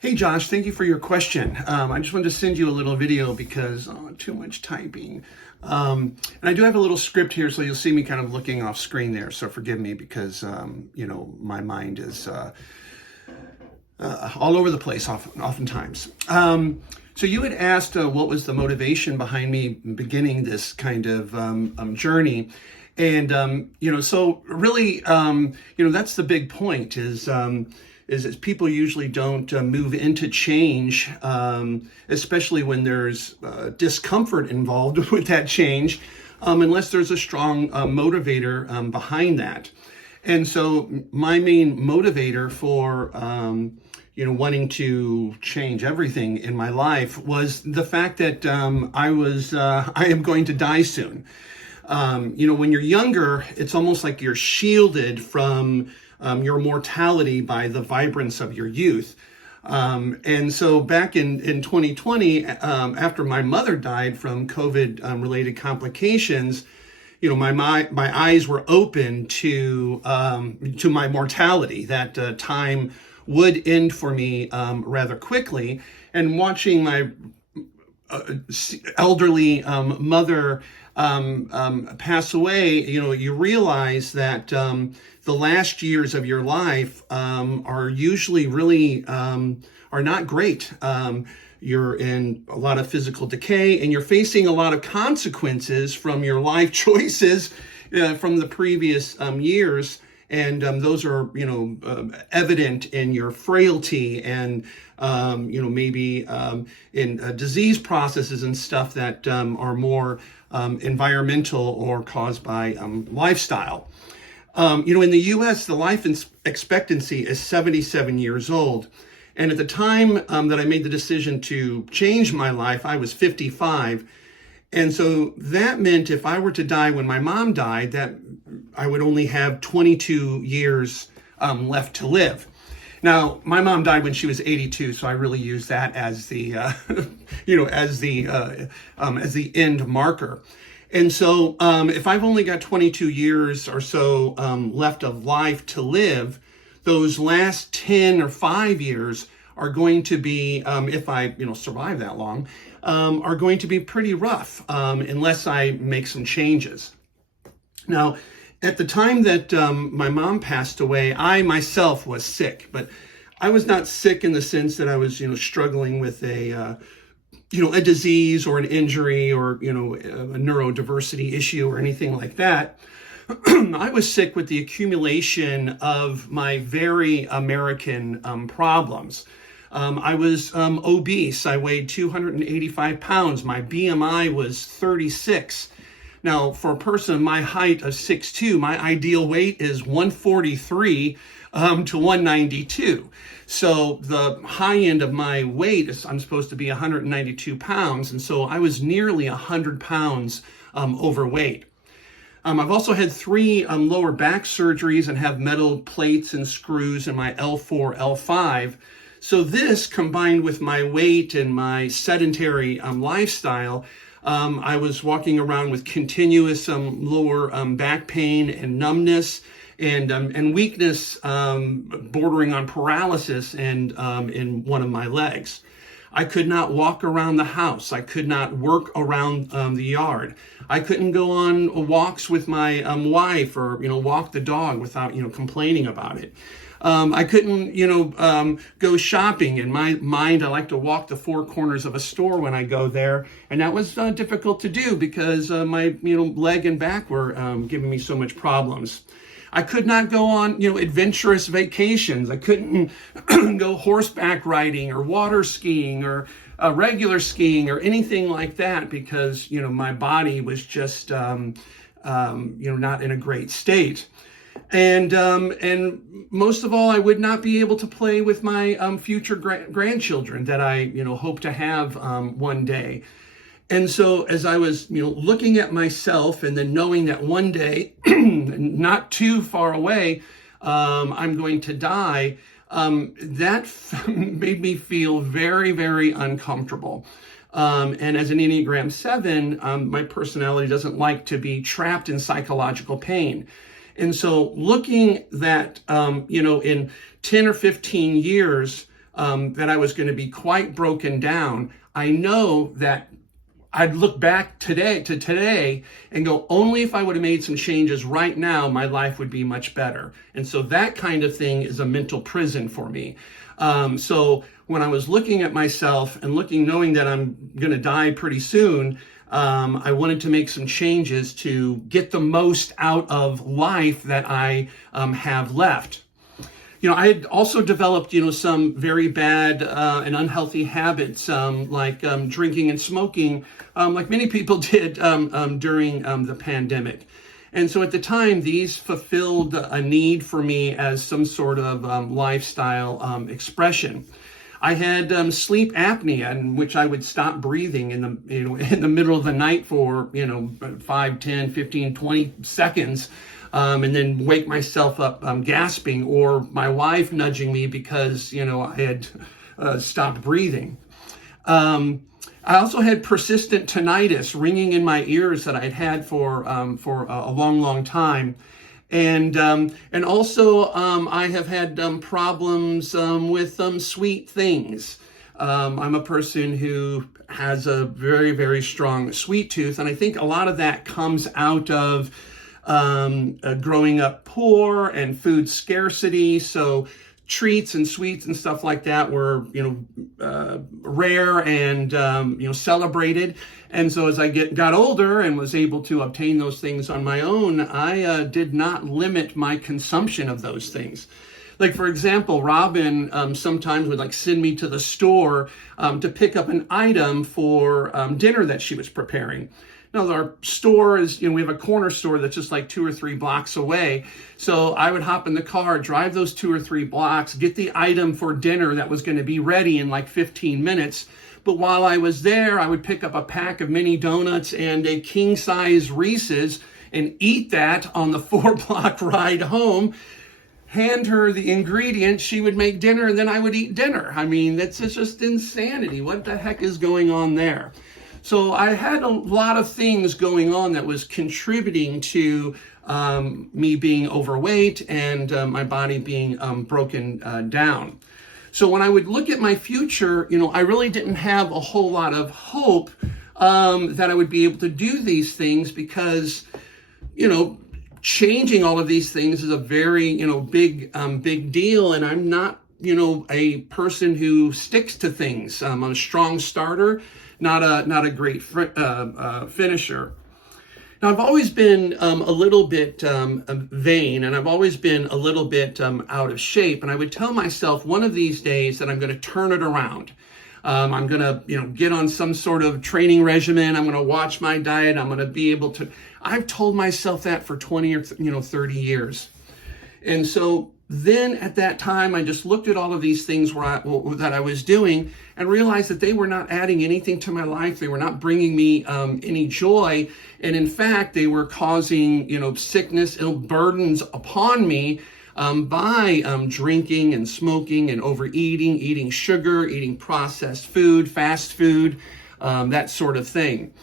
Hey Josh, thank you for your question. I just wanted to send you a little video because too much typing. And I do have a little script here, so you'll see me kind of looking off screen there. So forgive me because my mind is all over the place oftentimes. So you had asked what was the motivation behind me beginning this kind of journey. And, so really, that's the big point is people usually don't move into change, especially when there's discomfort involved with that change, unless there's a strong motivator behind that. And so my main motivator for, wanting to change everything in my life was the fact that I am going to die soon. When you're younger, it's almost like you're shielded from your mortality by the vibrance of your youth. And so back in 2020, after my mother died from COVID related complications, my eyes were open to my mortality. That time would end for me rather quickly. And watching my elderly mother pass away, you realize that the last years of your life are usually really are not great. You're in a lot of physical decay, and you're facing a lot of consequences from your life choices from the previous years. And those are, evident in your frailty and, maybe in disease processes and stuff that are more environmental or caused by lifestyle. In the U.S., the life expectancy is 77 years old. And at the time that I made the decision to change my life, I was 55. And so that meant if I were to die when my mom died, that I would only have 22 years left to live. Now, my mom died when she was 82, so I really use that as the, as the end marker. And so if I've only got 22 years or so left of life to live, those last 10 or 5 years are going to be, if I, survive that long, are going to be pretty rough unless I make some changes. Now, at the time that my mom passed away, I myself was sick, but I was not sick in the sense that I was, struggling with a disease or an injury or, a neurodiversity issue or anything like that. I was sick with the accumulation of my very American problems. I was obese. I weighed 285 pounds. My BMI was 36. Now, for a person of my height of 6'2", my ideal weight is 143 to 192. So the high end of my weight is I'm supposed to be 192 pounds. And so I was nearly 100 pounds overweight. I've also had 3 lower back surgeries and have metal plates and screws in my L4, L5. So this, combined with my weight and my sedentary lifestyle, I was walking around with continuous lower back pain and numbness and weakness bordering on paralysis and in one of my legs. I could not walk around the house. I could not work around the yard. I couldn't go on walks with my wife or, walk the dog without, complaining about it. I couldn't, go shopping. In my mind, I like to walk the 4 corners of a store when I go there. And that was difficult to do because my, leg and back were giving me so much problems. I could not go on, adventurous vacations. I couldn't go horseback riding or water skiing or regular skiing or anything like that because, my body was just, not in a great state. And most of all, I would not be able to play with my future grandchildren that I, hope to have one day. And so as I was, looking at myself and then knowing that one day, not too far away, I'm going to die, that made me feel very, very uncomfortable. And as an Enneagram 7, my personality doesn't like to be trapped in psychological pain. And so looking that, in 10 or 15 years, that I was going to be quite broken down, I know that I'd look back today and go, only if I would have made some changes right now, my life would be much better. And so that kind of thing is a mental prison for me. So when I was looking at myself and knowing that I'm going to die pretty soon, I wanted to make some changes to get the most out of life that I have left. I had also developed, some very bad and unhealthy habits, like drinking and smoking, like many people did during the pandemic. And so at the time, these fulfilled a need for me as some sort of lifestyle expression. I had sleep apnea, in which I would stop breathing in the middle of the night for 5, 10, 15, 20 seconds. And then wake myself up gasping, or my wife nudging me because, I had stopped breathing. I also had persistent tinnitus ringing in my ears that I'd had for a long, long time. And also I have had problems with sweet things. I'm a person who has a very, very strong sweet tooth, and I think a lot of that comes out of growing up poor and food scarcity. So treats and sweets and stuff like that were, rare and, celebrated. And so as I got older and was able to obtain those things on my own, I did not limit my consumption of those things. Like, for example, Robin sometimes would send me to the store to pick up an item for dinner that she was preparing. Now, our store is, we have a corner store that's just 2 or 3 blocks away. So I would hop in the car, drive those 2 or 3 blocks, get the item for dinner that was going to be ready in 15 minutes. But while I was there, I would pick up a pack of mini donuts and a king-size Reese's and eat that on the 4-block ride home, hand her the ingredients, she would make dinner, and then I would eat dinner. I mean, that's just insanity. What the heck is going on there? So I had a lot of things going on that was contributing to me being overweight and my body being broken down. So when I would look at my future, I really didn't have a whole lot of hope that I would be able to do these things because, changing all of these things is a very, big deal. And I'm not, a person who sticks to things. I'm a strong starter, not a great finisher. Now, I've always been a little bit vain, and I've always been a little bit out of shape. And I would tell myself one of these days that I'm going to turn it around. I'm going to, get on some sort of training regimen. I'm going to watch my diet. I'm going to be able to. I've told myself that for 20 or 30 years. And so then at that time, I just looked at all of these things that I was doing and realized that they were not adding anything to my life. They were not bringing me any joy. And in fact, they were causing, sickness, ill burdens upon me by drinking and smoking and overeating, eating sugar, eating processed food, fast food, that sort of thing.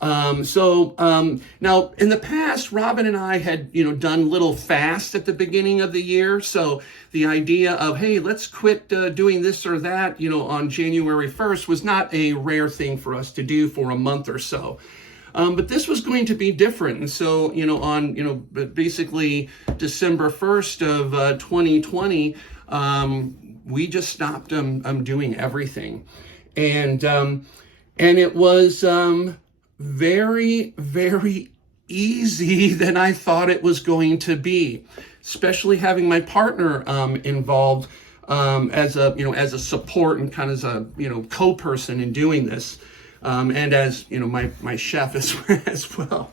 Now in the past, Robin and I had, done little fasts at the beginning of the year. So the idea of, hey, let's quit doing this or that, on January 1st was not a rare thing for us to do for a month or so. But this was going to be different. And so, on, basically December 1st of 2020, we just stopped doing everything. And it was very, very easy than I thought it was going to be, especially having my partner involved as a support and kind of as a co-person in doing this, and as my chef as well.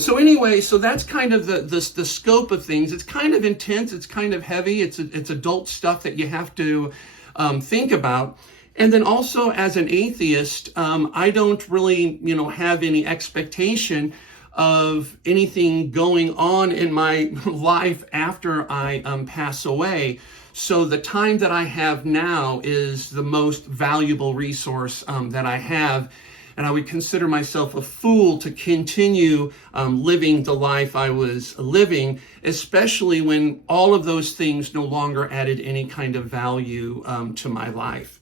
So that's kind of the scope of things. It's kind of intense. It's kind of heavy. It's adult stuff that you have to think about. And then also as an atheist, I don't really, have any expectation of anything going on in my life after I pass away. So the time that I have now is the most valuable resource that I have. and I would consider myself a fool to continue living the life I was living, especially when all of those things no longer added any kind of value to my life.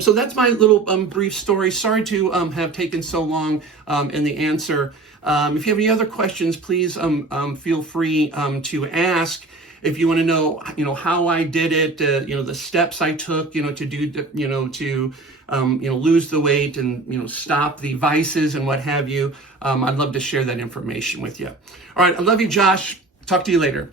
So that's my little brief story. Sorry to have taken so long in the answer. If you have any other questions, please feel free to ask. If you want to know, how I did it, the steps I took, to do, to lose the weight and, stop the vices and what have you, I'd love to share that information with you. All right. I love you, Josh. Talk to you later.